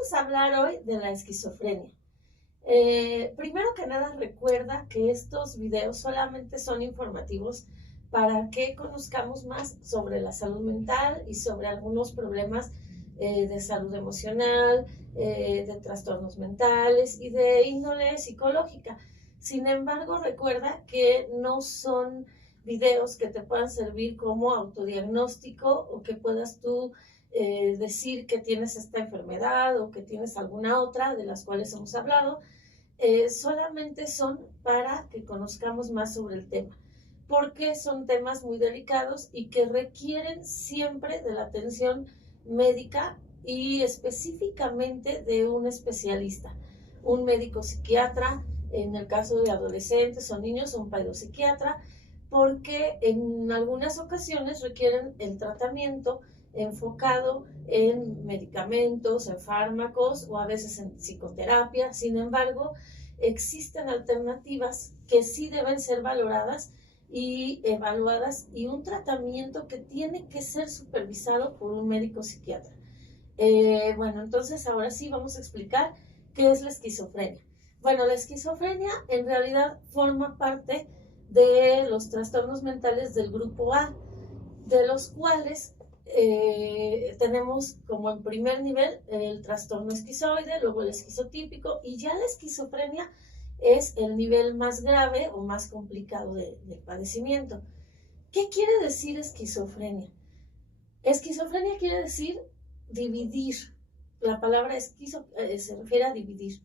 vamos a hablar hoy de la esquizofrenia. Primero que nada, recuerda que estos videos solamente son informativos para que conozcamos más sobre la salud mental y sobre algunos problemas de salud emocional, de trastornos mentales y de índole psicológica. Sin embargo, recuerda que no son videos que te puedan servir como autodiagnóstico o que puedas tú decir que tienes esta enfermedad o que tienes alguna otra de las cuales hemos hablado. Solamente son para que conozcamos más sobre el tema, porque son temas muy delicados y que requieren siempre de la atención médica y específicamente de un especialista, un médico psiquiatra, en el caso de adolescentes o niños, un pedopsiquiatra, porque en algunas ocasiones requieren el tratamiento enfocado en medicamentos, en fármacos o a veces en psicoterapia. Sin embargo, existen alternativas que sí deben ser valoradas y evaluadas y un tratamiento que tiene que ser supervisado por un médico psiquiatra. Bueno, entonces ahora sí vamos a explicar qué es la esquizofrenia. Bueno, la esquizofrenia en realidad forma parte de los trastornos mentales del grupo A, de los cuales tenemos como en primer nivel el trastorno esquizoide, luego el esquizotípico, y ya la esquizofrenia es el nivel más grave o más complicado del padecimiento. ¿Qué quiere decir esquizofrenia? Esquizofrenia quiere decir dividir. La palabra esquizo se refiere a dividir.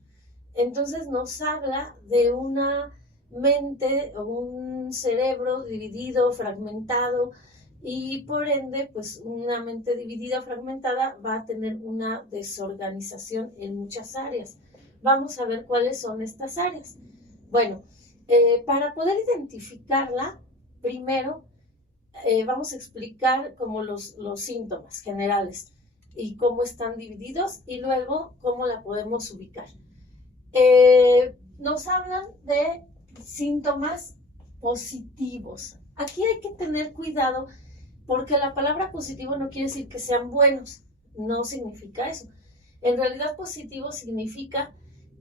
Entonces nos habla de una mente o un cerebro dividido, fragmentado, y por ende, pues una mente dividida o fragmentada va a tener una desorganización en muchas áreas. Vamos a ver cuáles son estas áreas. Bueno, para poder identificarla, primero vamos a explicar como los síntomas generales y cómo están divididos y luego cómo la podemos ubicar. Nos hablan de síntomas positivos. Aquí hay que tener cuidado porque la palabra positivo no quiere decir que sean buenos, no significa eso. En realidad positivo significa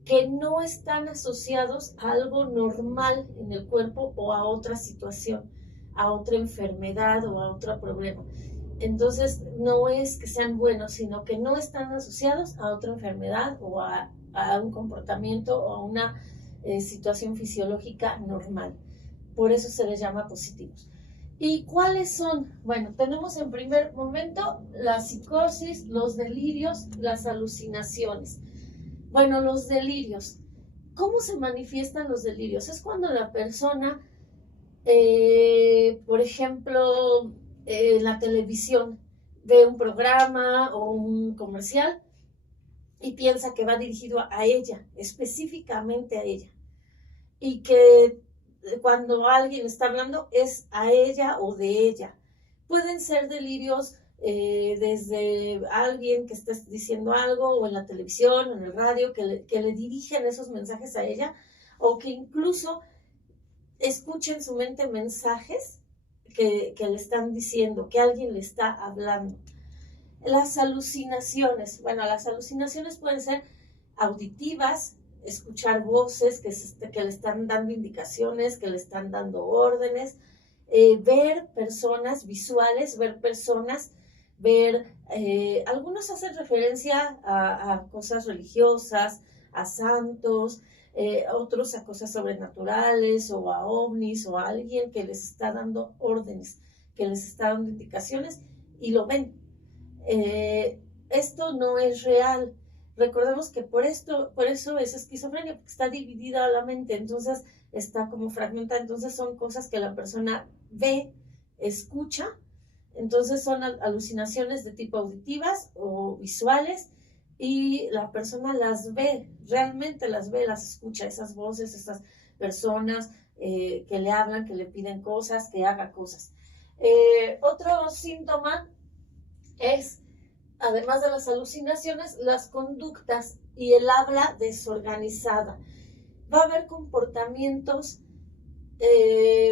que no están asociados a algo normal en el cuerpo o a otra situación, a otra enfermedad o a otro problema. Entonces no es que sean buenos, sino que no están asociados a otra enfermedad o a un comportamiento o a una situación fisiológica normal. Por eso se les llama positivos. ¿Y cuáles son? Bueno, tenemos en primer momento la psicosis, los delirios, las alucinaciones. Bueno, los delirios. ¿Cómo se manifiestan los delirios? Es cuando la persona, por ejemplo, en la televisión, ve un programa o un comercial y piensa que va dirigido a ella, específicamente a ella. Y que cuando alguien está hablando es a ella o de ella. Pueden ser delirios desde alguien que está diciendo algo o en la televisión o en el radio que le dirigen esos mensajes a ella o que incluso escuchen en su mente mensajes que le están diciendo, que alguien le está hablando. Las alucinaciones. Bueno, las alucinaciones pueden ser auditivas, escuchar voces que le están dando indicaciones, que le están dando órdenes, ver personas visuales, algunos hacen referencia a cosas religiosas, a santos, otros a cosas sobrenaturales o a ovnis o a alguien que les está dando órdenes, que les está dando indicaciones y lo ven. Esto no es real. Recordemos que por eso es esquizofrenia, porque está dividida la mente, entonces está como fragmentada, entonces son cosas que la persona ve, escucha, entonces son alucinaciones de tipo auditivas o visuales y la persona las ve, realmente las ve, las escucha, esas voces, esas personas que le hablan, que le piden cosas, que haga cosas. Otro síntoma es, además de las alucinaciones, las conductas y el habla desorganizada. Va a haber comportamientos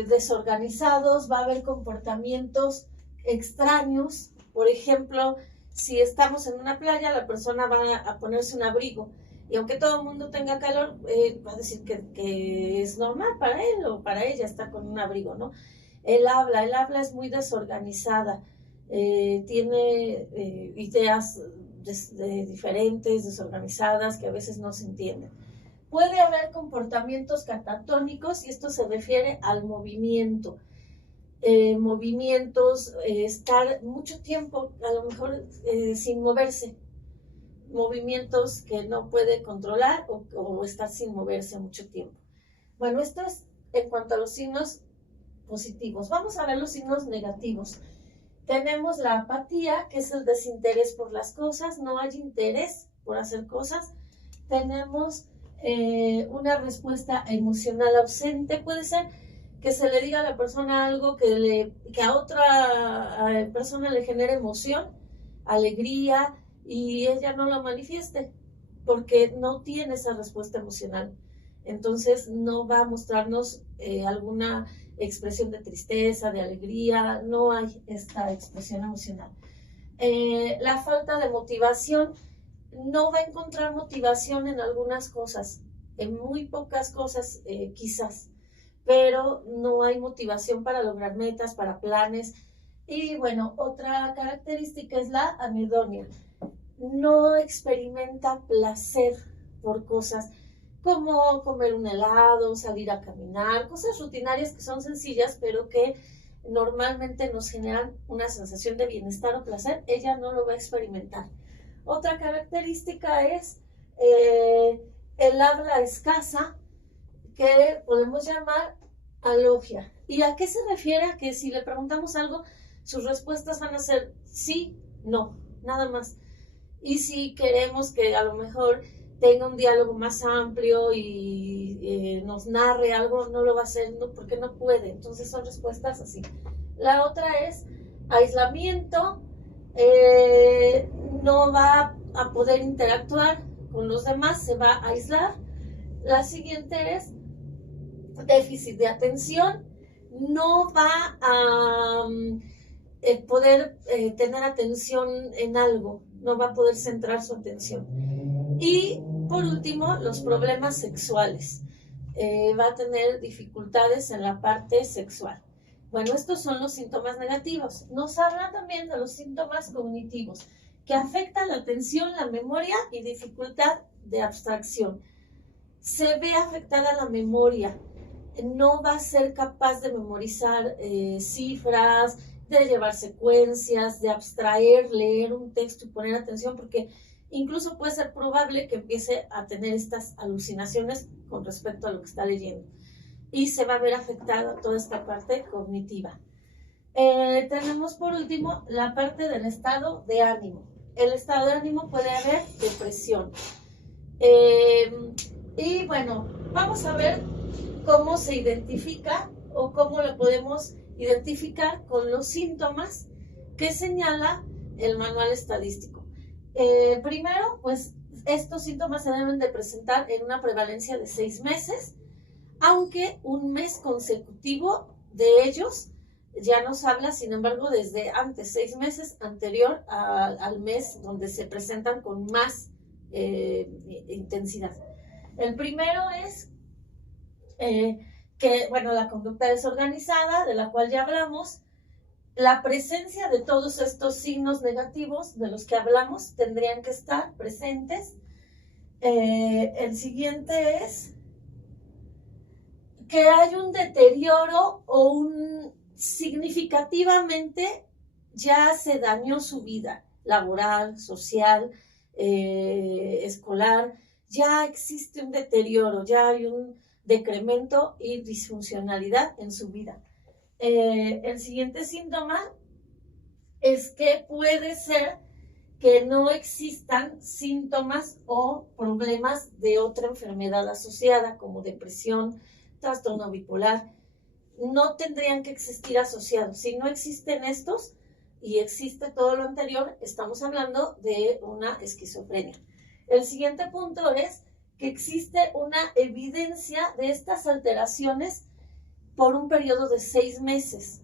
desorganizados, va a haber comportamientos extraños. Por ejemplo, Si estamos en una playa, la persona va a ponerse un abrigo y aunque todo el mundo tenga calor, va a decir que es normal para él o para ella estar con un abrigo, ¿no? El habla es muy desorganizada, tiene ideas diferentes, desorganizadas, que a veces no se entienden. Puede haber comportamientos catatónicos y esto se refiere al movimiento. Movimientos, estar mucho tiempo a lo mejor sin moverse, movimientos que no puede controlar o estar sin moverse mucho tiempo. Bueno, esto es en cuanto a los signos positivos. Vamos a ver los signos negativos. Tenemos la apatía, que es el desinterés por las cosas, no hay interés por hacer cosas. Tenemos una respuesta emocional ausente, puede ser que se le diga a la persona algo que a otra persona le genere emoción, alegría, y ella no lo manifieste, porque no tiene esa respuesta emocional. Entonces no va a mostrarnos alguna expresión de tristeza, de alegría, no hay esta expresión emocional. La falta de motivación, no va a encontrar motivación en algunas cosas, en muy pocas cosas quizás, pero no hay motivación para lograr metas, para planes. Y bueno, otra característica es la anedonia. No experimenta placer por cosas como comer un helado, salir a caminar, cosas rutinarias que son sencillas, pero que normalmente nos generan una sensación de bienestar o placer. Ella no lo va a experimentar. Otra característica es el habla escasa, que podemos llamar alogia. ¿Y a qué se refiere? A que si le preguntamos algo, sus respuestas van a ser sí, no, nada más. Y si queremos que a lo mejor tenga un diálogo más amplio y nos narre algo, no lo va a hacer, no, porque no puede. Entonces son respuestas así. La otra es aislamiento, no va a poder interactuar con los demás, se va a aislar. La siguiente es déficit de atención, no va a poder tener atención en algo, no va a poder centrar su atención. Y por último, los problemas sexuales. Va a tener dificultades en la parte sexual. Bueno, estos son los síntomas negativos. Nos habla también de los síntomas cognitivos, que afectan la atención, la memoria y dificultad de abstracción. Se ve afectada la memoria, no va a ser capaz de memorizar cifras, de llevar secuencias, de abstraer, leer un texto y poner atención, porque incluso puede ser probable que empiece a tener estas alucinaciones con respecto a lo que está leyendo. Y se va a ver afectada toda esta parte cognitiva. Tenemos por último la parte del estado de ánimo. El estado de ánimo puede haber depresión. Y bueno, vamos a ver cómo se identifica o cómo lo podemos identificar con los síntomas que señala el manual estadístico. Primero, pues estos síntomas se deben de presentar en una prevalencia de 6 meses, aunque un mes consecutivo de ellos ya nos habla, sin embargo, desde antes, 6 meses anterior al mes donde se presentan con más intensidad. El primero es la conducta desorganizada, de la cual ya hablamos. La presencia de todos estos signos negativos de los que hablamos tendrían que estar presentes. El siguiente es que hay un deterioro o significativamente ya se dañó su vida laboral, social, escolar, ya existe un deterioro, ya hay un decremento y disfuncionalidad en su vida. El siguiente síntoma es que puede ser que no existan síntomas o problemas de otra enfermedad asociada, como depresión, trastorno bipolar. No tendrían que existir asociados. Si no existen estos y existe todo lo anterior, estamos hablando de una esquizofrenia. El siguiente punto es que existe una evidencia de estas alteraciones por un periodo de 6 meses.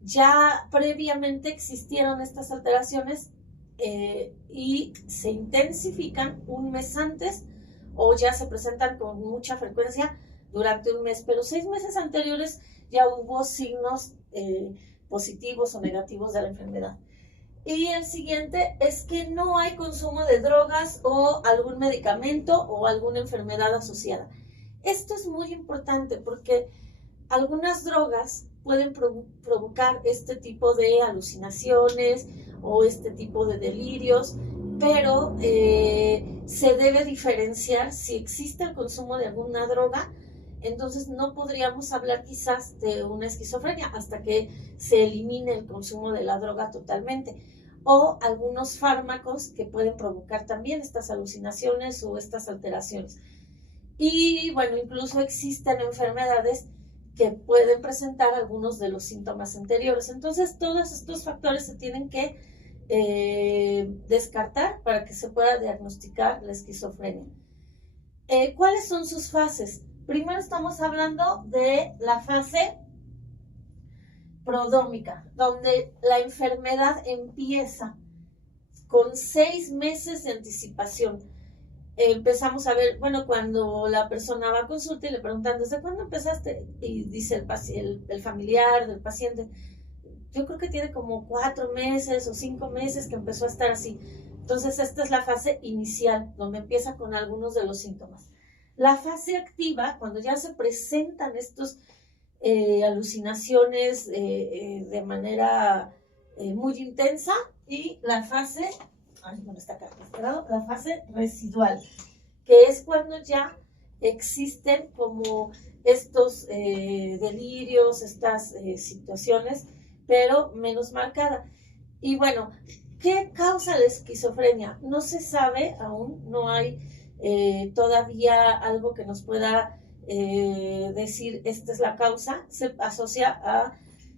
Ya previamente existieron estas alteraciones y se intensifican un mes antes o ya se presentan con mucha frecuencia durante un mes, pero 6 meses anteriores ya hubo signos positivos o negativos de la enfermedad. Y el siguiente es que no hay consumo de drogas o algún medicamento o alguna enfermedad asociada. Esto es muy importante porque algunas drogas pueden provocar este tipo de alucinaciones o este tipo de delirios, pero se debe diferenciar si existe el consumo de alguna droga. Entonces no podríamos hablar quizás de una esquizofrenia hasta que se elimine el consumo de la droga totalmente. O algunos fármacos que pueden provocar también estas alucinaciones o estas alteraciones. Y bueno, incluso existen enfermedades que pueden presentar algunos de los síntomas anteriores. Entonces todos estos factores se tienen que descartar para que se pueda diagnosticar la esquizofrenia. ¿Cuáles son sus fases? Primero estamos hablando de la fase prodrómica, donde la enfermedad empieza con 6 meses de anticipación. Empezamos a ver, bueno, cuando la persona va a consulta y le preguntan, ¿desde cuándo empezaste? Y dice el familiar del paciente, yo creo que tiene como 4 meses o 5 meses que empezó a estar así. Entonces esta es la fase inicial, donde empieza con algunos de los síntomas. La fase activa, cuando ya se presentan estos alucinaciones de manera muy intensa, y la fase, la fase residual, que es cuando ya existen como estos delirios, estas situaciones, pero menos marcada. Y bueno, ¿qué causa la esquizofrenia? No se sabe aún, no hay todavía algo que nos pueda decir esta es la causa. Se asocia a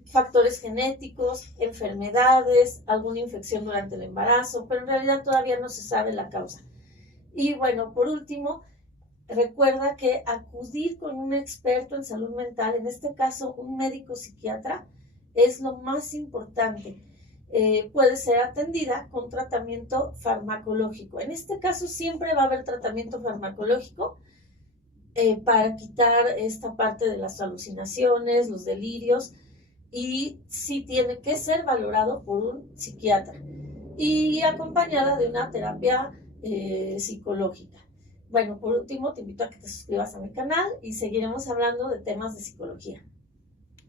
factores genéticos, enfermedades, alguna infección durante el embarazo, pero en realidad todavía no se sabe la causa. Y bueno, por último, recuerda que acudir con un experto en salud mental, en este caso un médico psiquiatra, es lo más importante. Puede ser atendida con tratamiento farmacológico. En este caso siempre va a haber tratamiento farmacológico para quitar esta parte de las alucinaciones, los delirios, y sí tiene que ser valorado por un psiquiatra y acompañada de una terapia psicológica. Bueno, por último, te invito a que te suscribas a mi canal y seguiremos hablando de temas de psicología.